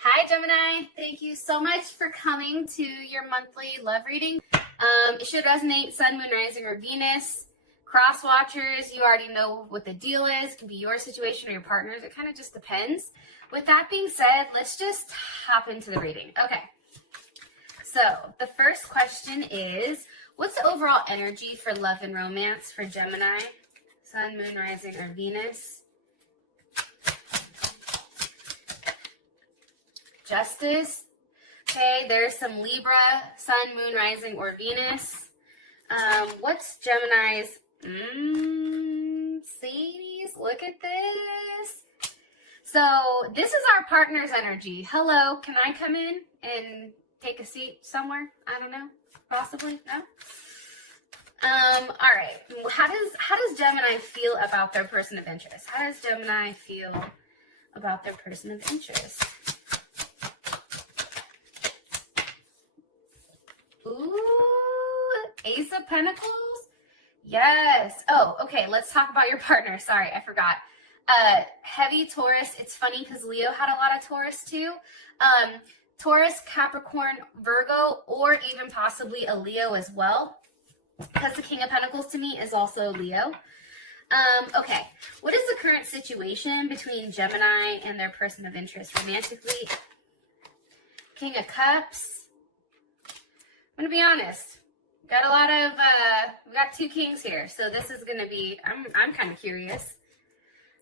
Hi, Gemini. Thank you so much for coming to your monthly love reading. It should resonate Sun, Moon, Rising, or Venus. Cross watchers, you already know what the deal is. It can be your situation or your partner's. It kind of just depends. With that being said, let's just hop into the reading. Okay. So the first question is, what's the overall energy for love and romance for Gemini? Sun, Moon, Rising, or Venus? Justice. Okay, there's some Libra, Sun, Moon, Rising, or Venus. What's Gemini's? Sadie's, look at this. So this is our partner's energy. Hello, can I come in and take a seat somewhere? I don't know, possibly, no? All right, how does Gemini feel about their person of interest? How does Gemini feel about their person of interest? Ooh, Ace of Pentacles? Yes. Oh, okay, let's talk about your partner. Sorry, I forgot. Heavy Taurus. It's funny because Leo had a lot of Taurus too. Taurus, Capricorn, Virgo, or even possibly a Leo as well. Because the King of Pentacles to me is also Leo. Okay, what is the current situation between Gemini and their person of interest romantically? King of Cups. I'm gonna be honest. Got a lot of we got two kings here, so this is gonna be. I'm kind of curious.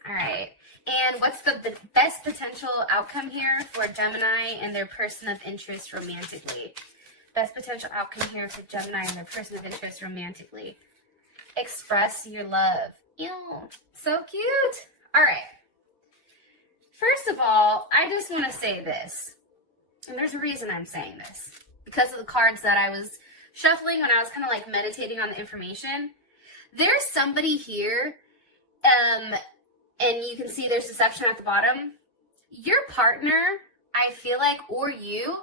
All right, and what's the best potential outcome here for Gemini and their person of interest romantically? Best potential outcome here for Gemini and their person of interest romantically. Express your love. Ew, so cute. All right. First of all, I just want to say this, and there's a reason I'm saying this. Because of the cards that I was shuffling when I was kind of like meditating on the information. There's somebody here, and you can see there's deception at the bottom. Your partner, I feel like, or you,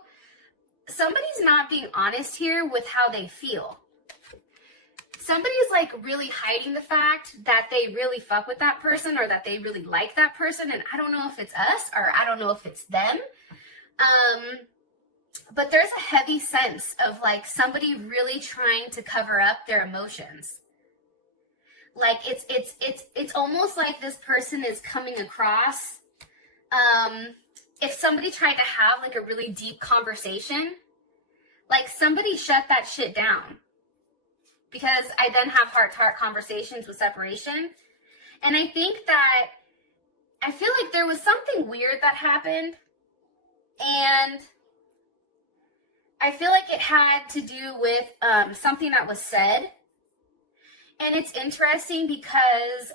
somebody's not being honest here with how they feel. Somebody's like really hiding the fact that they really fuck with that person or that they really like that person, and I don't know if it's us or I don't know if it's them. But there's a heavy sense of like somebody really trying to cover up their emotions. Like it's almost like this person is coming across. If somebody tried to have like a really deep conversation, like somebody shut that shit down. Because I then have heart-to-heart conversations with separation. And I think that I feel like there was something weird that happened. And I feel like it had to do with something that was said. And it's interesting because,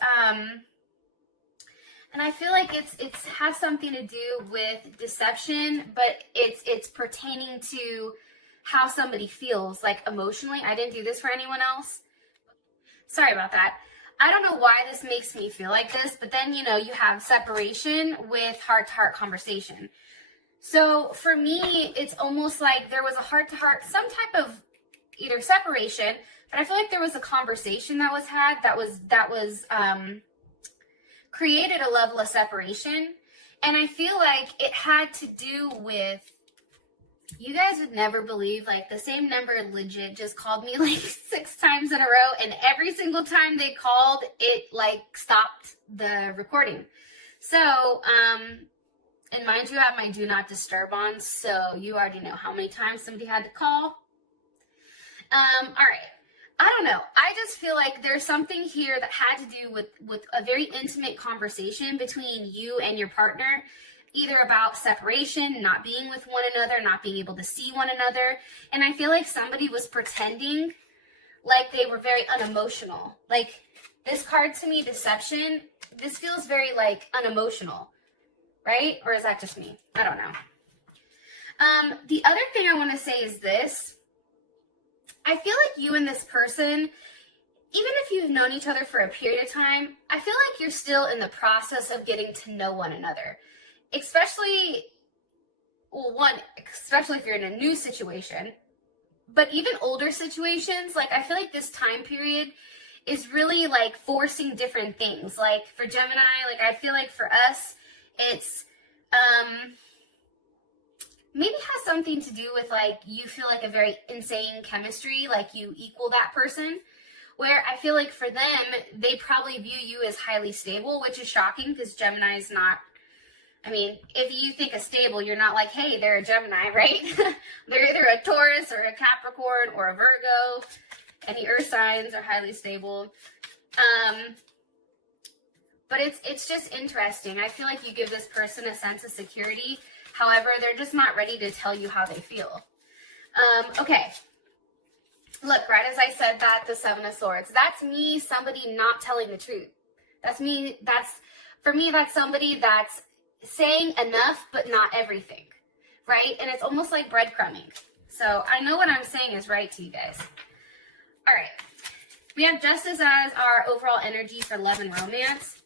and I feel like it has something to do with deception, but it's pertaining to how somebody feels, like emotionally. I didn't do this for anyone else. Sorry about that. I don't know why this makes me feel like this, but then, you know, you have separation with heart-to-heart conversation. So for me, it's almost like there was a heart-to-heart, some type of either separation, but I feel like there was a conversation that was had that was created a level of separation. And I feel like it had to do with, you guys would never believe, like the same number legit just called me like 6 times in a row, and every single time they called, it like stopped the recording. So, and mind you, I have my do not disturb on, so you already know how many times somebody had to call. All right. I don't know. I just feel like there's something here that had to do with a very intimate conversation between you and your partner, either about separation, not being with one another, not being able to see one another. And I feel like somebody was pretending like they were very unemotional. Like this card to me, deception, this feels very like unemotional. Right? Or is that just me? I don't know. The other thing I want to say is this. I feel like you and this person, even if you've known each other for a period of time, I feel like you're still in the process of getting to know one another. Especially if you're in a new situation. But even older situations, like I feel like this time period is really like forcing different things. Like for Gemini, like I feel like for us, it's maybe has something to do with like you feel like a very insane chemistry, like you equal that person, where I feel like for them, they probably view you as highly stable, which is shocking because Gemini is not, I mean, if you think of stable, you're not like, hey, they're a Gemini, right? They're either a Taurus or a Capricorn or a Virgo. Any earth signs are highly stable. But it's just interesting. I feel like you give this person a sense of security. However, they're just not ready to tell you how they feel. Okay. Look, right as I said that, the Seven of Swords. That's me, somebody not telling the truth. That's me. For me, that's somebody that's saying enough, but not everything. Right? And it's almost like breadcrumbing. So I know what I'm saying is right to you guys. All right. We have Justice as our overall energy for love and romance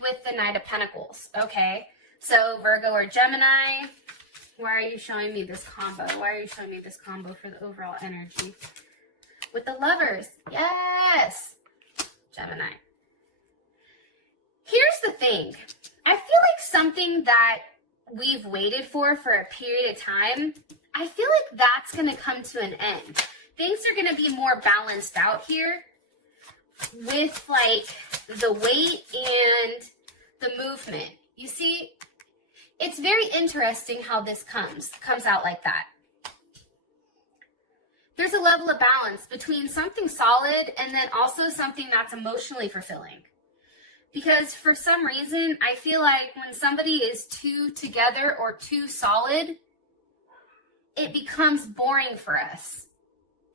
with the Knight of Pentacles. Okay. So Virgo or Gemini, why are you showing me this combo? Why are you showing me this combo for the overall energy? With the Lovers. Yes. Gemini. Here's the thing. I feel like something that we've waited for a period of time, I feel like that's going to come to an end. Things are going to be more balanced out here with like the weight and the movement. You see, it's very interesting how this comes out like that. There's a level of balance between something solid and then also something that's emotionally fulfilling. Because for some reason, I feel like when somebody is too together or too solid, it becomes boring for us.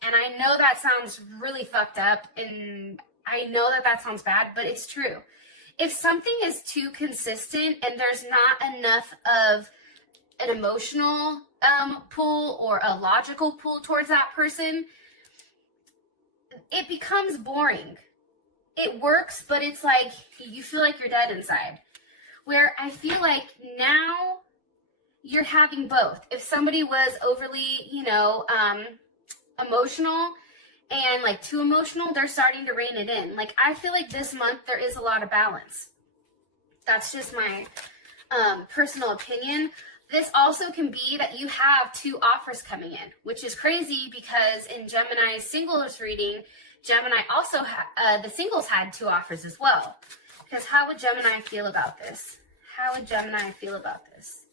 And I know that sounds really fucked up, and I know that sounds bad, but it's true. If something is too consistent and there's not enough of an emotional pull or a logical pull towards that person, it becomes boring. It works, but it's like you feel like you're dead inside. Where I feel like now you're having both. If somebody was overly, emotional and like too emotional, they're starting to rein it in. Like I feel like this month there is a lot of balance. That's just my personal opinion. This also can be that you have two offers coming in, which is crazy because in Gemini's singles reading, Gemini also the singles had two offers as well. Because how would Gemini feel about this? How would Gemini feel about this?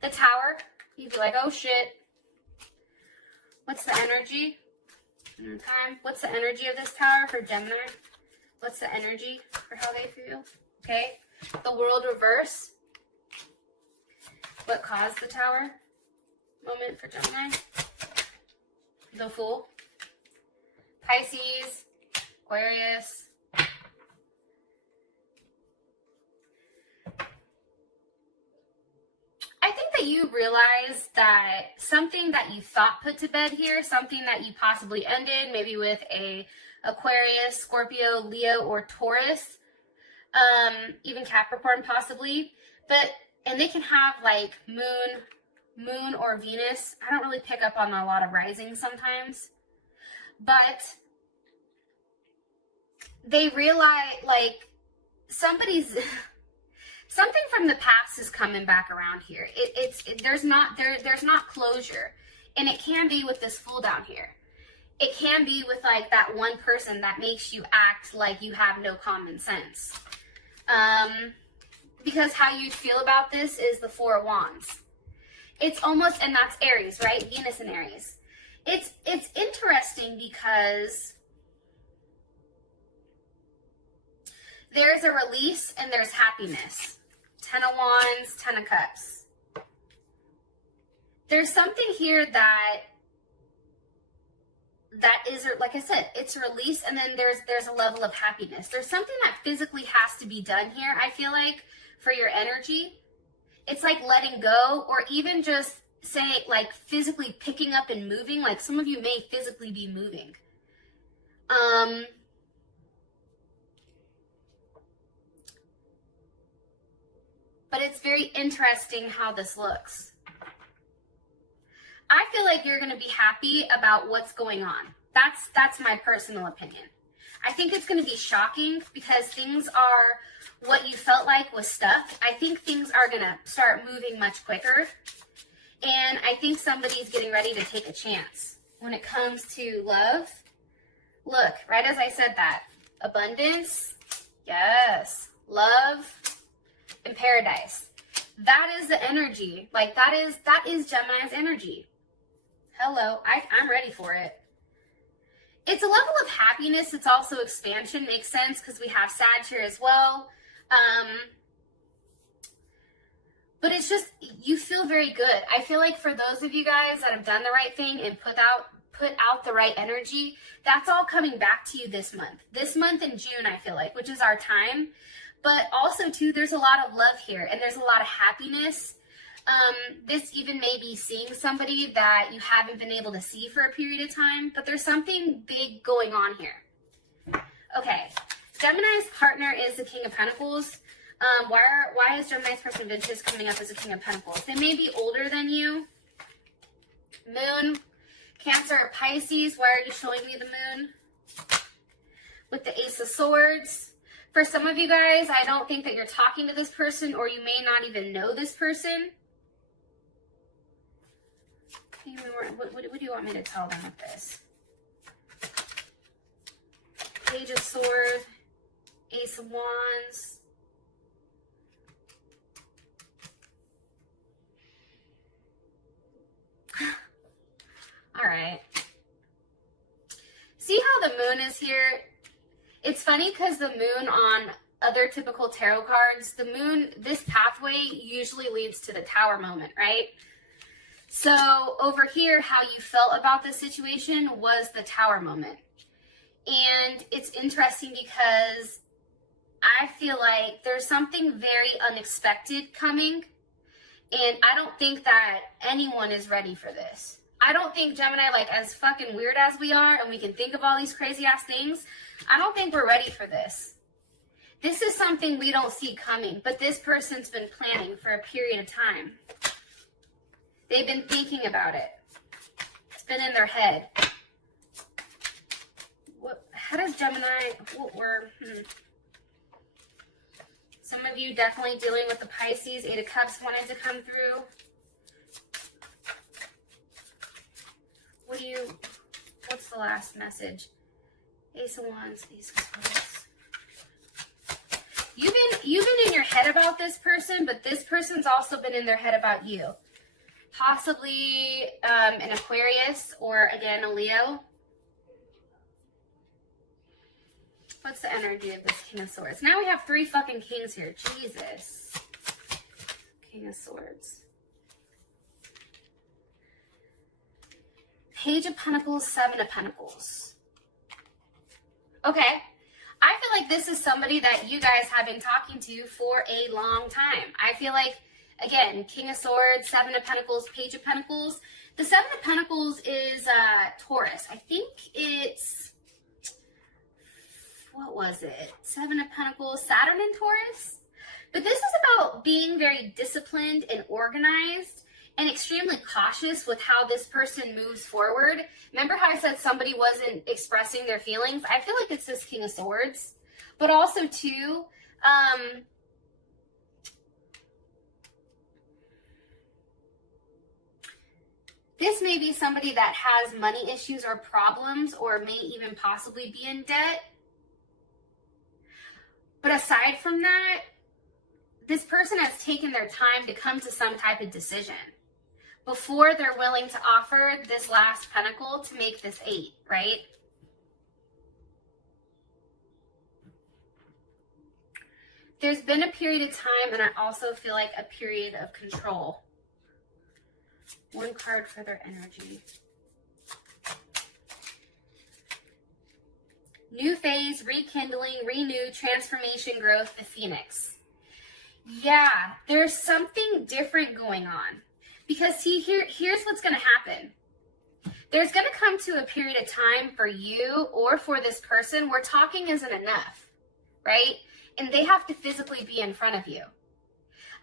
The Tower. You'd be like, oh shit. What's the energy? Time. What's the energy of this Tower for Gemini? What's the energy for how they feel? Okay. The World reverse. What caused the Tower moment for Gemini? The Fool. Pisces. Aquarius. I think that you realize that something that you thought put to bed here, something that you possibly ended, maybe with a Aquarius, Scorpio, Leo, or Taurus, even Capricorn possibly, and they can have like moon or Venus. I don't really pick up on a lot of rising sometimes, but they realize like something from the past is coming back around here. There's not closure, and it can be with this Fool down here. It can be with like that one person that makes you act like you have no common sense. Because how you feel about this is the Four of Wands. It's almost, and that's Aries, right? Venus and Aries. It's interesting because there's a release and there's happiness. 10 of Wands, 10 of Cups. There's something here that is, like I said, it's a release, and then there's a level of happiness. There's something that physically has to be done here, I feel like, for your energy. It's like letting go, or even just saying, like, physically picking up and moving. Like, some of you may physically be moving. But it's very interesting how this looks. I feel like you're going to be happy about what's going on. That's my personal opinion. I think it's going to be shocking because things are what you felt like was stuck. I think things are going to start moving much quicker. And I think somebody's getting ready to take a chance when it comes to love. Look, right as I said that, abundance, yes, love, and paradise. That is the energy. Like that is Gemini's energy. Hello, I'm ready for it. It's a level of happiness. It's also expansion. Makes sense because we have Sag here as well. But it's just, you feel very good. I feel like for those of you guys that have done the right thing and put out the right energy, that's all coming back to you this month. This month in June, I feel like, which is our time. But also, too, there's a lot of love here, and there's a lot of happiness. This even may be seeing somebody that you haven't been able to see for a period of time, but there's something big going on here. Okay, Gemini's partner is the King of Pentacles. Why is Gemini's person Ventus coming up as a King of Pentacles? They may be older than you. Moon, Cancer, Pisces. Why are you showing me the moon? With the Ace of Swords. For some of you guys, I don't think that you're talking to this person, or you may not even know this person. What do you want me to tell them with this? Page of Swords, Ace of Wands. All right. See how the moon is here? It's funny because the moon on other typical tarot cards, the moon, this pathway usually leads to the Tower moment, right? So over here, how you felt about this situation was the Tower moment. And it's interesting because I feel like there's something very unexpected coming. And I don't think that anyone is ready for this. I don't think Gemini, like as fucking weird as we are and we can think of all these crazy ass things, I don't think we're ready for this. This is something we don't see coming, but this person's been planning for a period of time. They've been thinking about it. It's been in their head. How does Gemini, Some of you definitely dealing with the Pisces. 8 of Cups wanted to come through. What's the last message? Ace of Wands, Ace of Swords. You've been in your head about this person, but this person's also been in their head about you. Possibly an Aquarius or, again, a Leo. What's the energy of this King of Swords? Now we have 3 fucking kings here. Jesus. King of Swords. Page of Pentacles, 7 of Pentacles. Okay. I feel like this is somebody that you guys have been talking to for a long time. I feel like, again, King of Swords, 7 of Pentacles, Page of Pentacles. The 7 of Pentacles is Taurus. I think it's, what was it? 7 of Pentacles, Saturn and Taurus. But this is about being very disciplined and organized and extremely cautious with how this person moves forward. Remember how I said somebody wasn't expressing their feelings? I feel like it's this King of Swords. But also, too, this may be somebody that has money issues or problems or may even possibly be in debt. But aside from that, this person has taken their time to come to some type of decision before they're willing to offer this last pentacle to make this 8, right? There's been a period of time, and I also feel like a period of control. 1 card for their energy. New phase, rekindling, renew, transformation, growth, the Phoenix. Yeah, there's something different going on. Because see, here's what's going to happen. There's going to come to a period of time for you or for this person where talking isn't enough, right? And they have to physically be in front of you.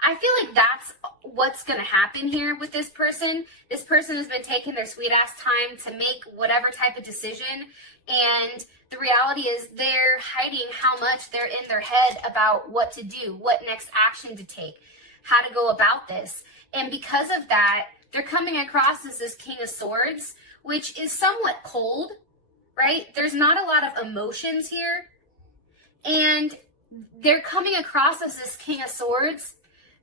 I feel like that's what's going to happen here with this person. This person has been taking their sweet ass time to make whatever type of decision. And the reality is they're hiding how much they're in their head about what to do, what next action to take, how to go about this. And because of that, they're coming across as this King of Swords, which is somewhat cold, right? There's not a lot of emotions here. And they're coming across as this King of Swords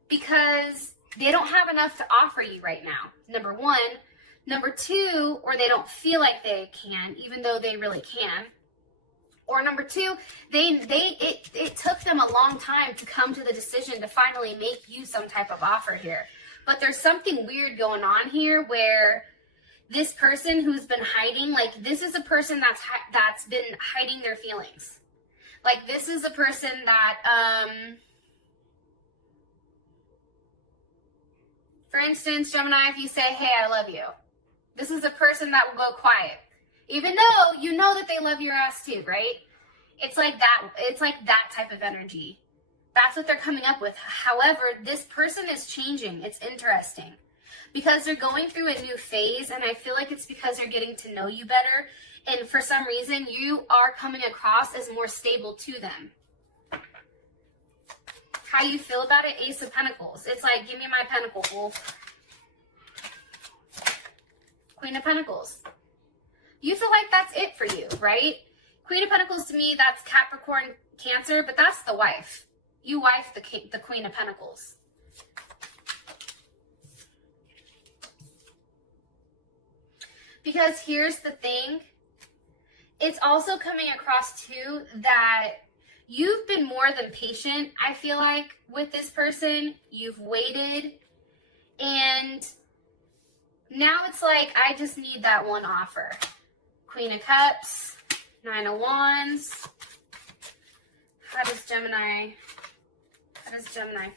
because they don't have enough to offer you right now, number one. Number two, or they don't feel like they can, even though they really can. Or number two, it took them a long time to come to the decision to finally make you some type of offer here. But there's something weird going on here where this person who's been hiding, like this is a person that's been hiding their feelings. Like this is a person that, for instance, Gemini, if you say, hey, I love you, this is a person that will go quiet. Even though you know that they love your ass too, right? It's like that type of energy. That's what they're coming up with. However, this person is changing. It's interesting because they're going through a new phase, and I feel like it's because they're getting to know you better. And for some reason, you are coming across as more stable to them. How you feel about it? Ace of Pentacles. It's like, give me my pentacle, wolf. Queen of Pentacles. You feel like that's it for you, right? Queen of Pentacles to me, that's Capricorn, Cancer, but that's the wife. You wife the Queen of Pentacles. Because here's the thing. It's also coming across too that you've been more than patient, I feel like, with this person. You've waited. And now it's like, I just need that one offer. Queen of Cups, Nine of Wands. How does Gemini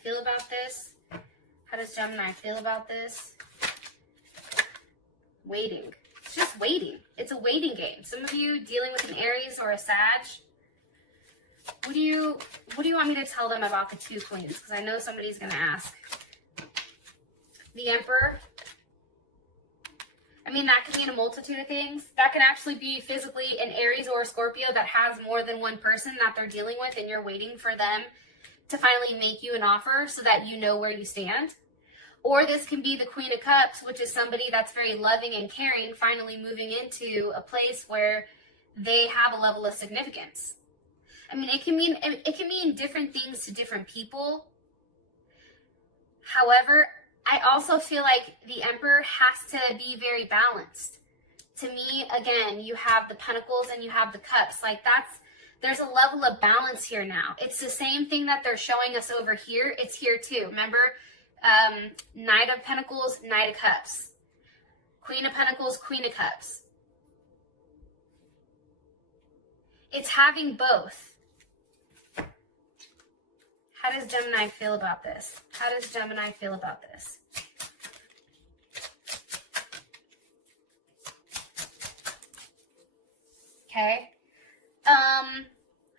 feel about this? How does Gemini feel about this? Waiting. It's just waiting. It's a waiting game. Some of you dealing with an Aries or a Sag. What do you want me to tell them about the two queens? Because I know somebody's going to ask. The Emperor. I mean, that can mean a multitude of things. That can actually be physically an Aries or a Scorpio that has more than one person that they're dealing with, and you're waiting for them to finally make you an offer so that you know where you stand. Or this can be the Queen of Cups, which is somebody that's very loving and caring, finally moving into a place where they have a level of significance. I mean, it can mean different things to different people. However, I also feel like the Emperor has to be very balanced. To me, again, you have the Pentacles and you have the Cups. Like there's a level of balance here now. It's the same thing that they're showing us over here. It's here too. Remember, Knight of Pentacles, Knight of Cups. Queen of Pentacles, Queen of Cups. It's having both. How does Gemini feel about this? How does Gemini feel about this? Okay.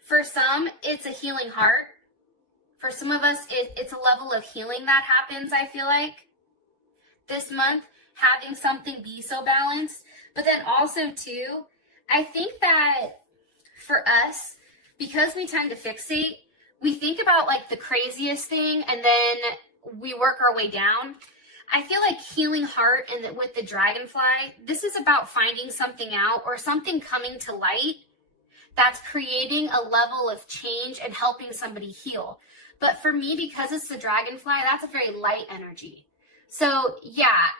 For some, it's a healing heart. For some of us, it's a level of healing that happens, I feel like, this month, having something be so balanced. But then also, too, I think that for us, because we tend to fixate, we think about like the craziest thing and then we work our way down. I feel like healing heart and with the dragonfly, this is about finding something out or something coming to light that's creating a level of change and helping somebody heal. But for me, because it's the dragonfly, that's a very light energy. So yeah,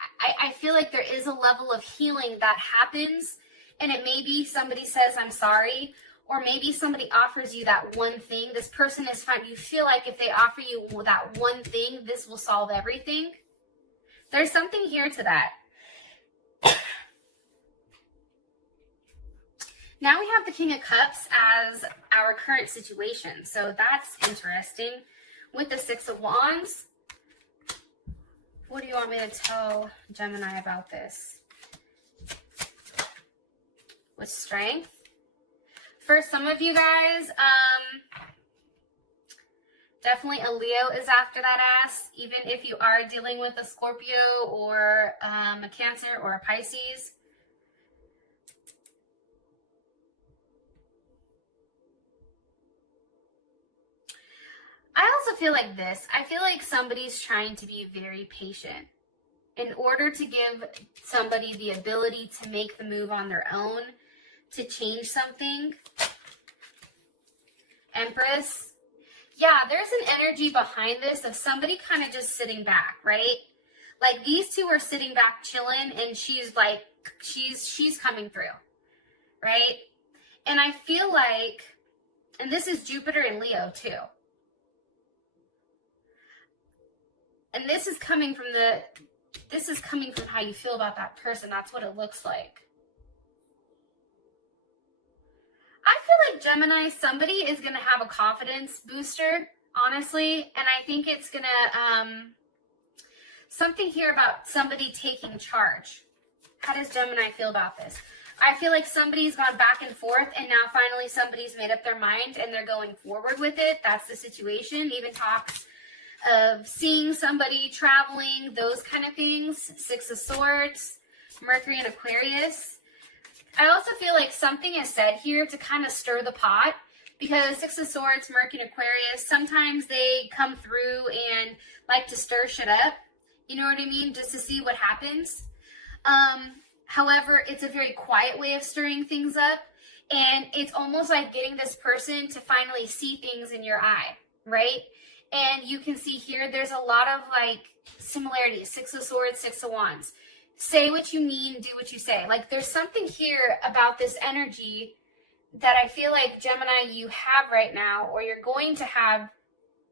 I feel like there is a level of healing that happens, and it may be somebody says, I'm sorry, or maybe somebody offers you that one thing. This person is fine. You feel like if they offer you that one thing, this will solve everything. There's something here to that. Now we have the King of Cups as our current situation. So that's interesting. With the Six of Wands, what do you want me to tell Gemini about this? With Strength. For some of you guys, Definitely a Leo is after that ass, even if you are dealing with a Scorpio or a Cancer or a Pisces. I also feel like this. I feel like somebody's trying to be very patient in order to give somebody the ability to make the move on their own, to change something. Empress. Yeah, there's an energy behind this of somebody kind of just sitting back, right? Like these two are sitting back chilling, and she's like, she's coming through, right? And I feel like, and this is Jupiter and Leo too. And this is coming from how you feel about that person. That's what it looks like. I feel like Gemini, somebody is going to have a confidence booster, honestly. And I think it's going to, something here about somebody taking charge. How does Gemini feel about this? I feel like somebody's gone back and forth, and now finally somebody's made up their mind and they're going forward with it. That's the situation. Even talks of seeing somebody traveling, those kind of things. Six of Swords, Mercury and Aquarius. I also feel like something is said here to kind of stir the pot, because Six of Swords, Mercury and Aquarius, sometimes they come through and like to stir shit up. You know what I mean? Just to see what happens. However, it's a very quiet way of stirring things up, and it's almost like getting this person to finally see things in your eye, right? And you can see here, there's a lot of like similarities. Six of Swords, Six of Wands. Say what you mean, do what you say. Like there's something here about this energy that I feel like Gemini you have right now, or you're going to have,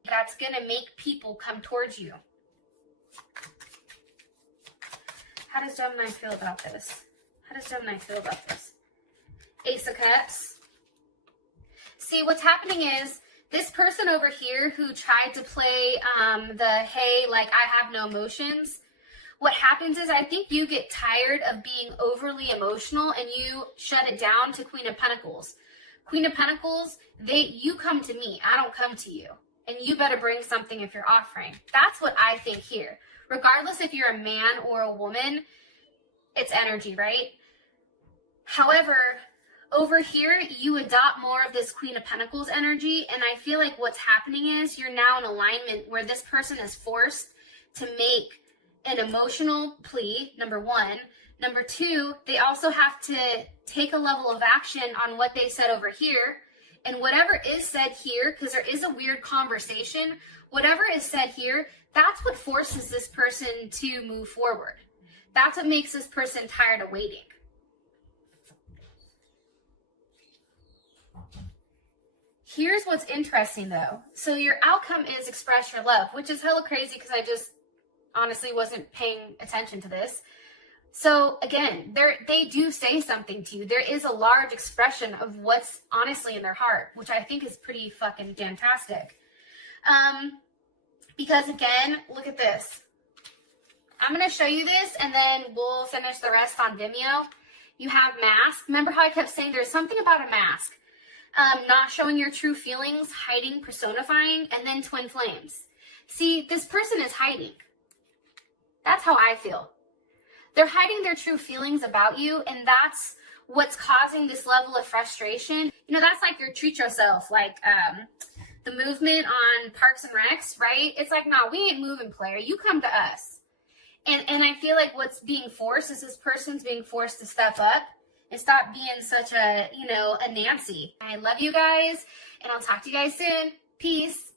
that's going to make people come towards you. How does Gemini feel about this? How does Gemini feel about this? Ace of Cups. See, what's happening is this person over here who tried to play hey, like I have no emotions. What happens is I think you get tired of being overly emotional and you shut it down to Queen of Pentacles. Queen of Pentacles, you come to me. I don't come to you. And you better bring something if you're offering. That's what I think here. Regardless if you're a man or a woman, it's energy, right? However, over here, you adopt more of this Queen of Pentacles energy, and I feel like what's happening is you're now in alignment where this person is forced to make an emotional plea, number one. Number two, they also have to take a level of action on what they said over here, and whatever is said here, because there is a weird conversation, whatever is said here, that's what forces this person to move forward. That's what makes this person tired of waiting. Here's what's interesting though. So your outcome is express your love, which is hella crazy because I just honestly wasn't paying attention to this. So again, they do say something to you. There is a large expression of what's honestly in their heart, which I think is pretty fucking fantastic. Because again, look at this. I'm going to show you this and then we'll finish the rest on Vimeo. You have mask. Remember how I kept saying there's something about a mask. Not showing your true feelings, hiding, personifying, and then twin flames. See, this person is hiding. That's how I feel. They're hiding their true feelings about you, and that's what's causing this level of frustration. You know, that's like your treat yourself, like the movement on Parks and Recs, right? It's like, no, we ain't moving, player. You come to us. And I feel like what's being forced is this person's being forced to step up and stop being such a, a Nancy. I love you guys, and I'll talk to you guys soon. Peace.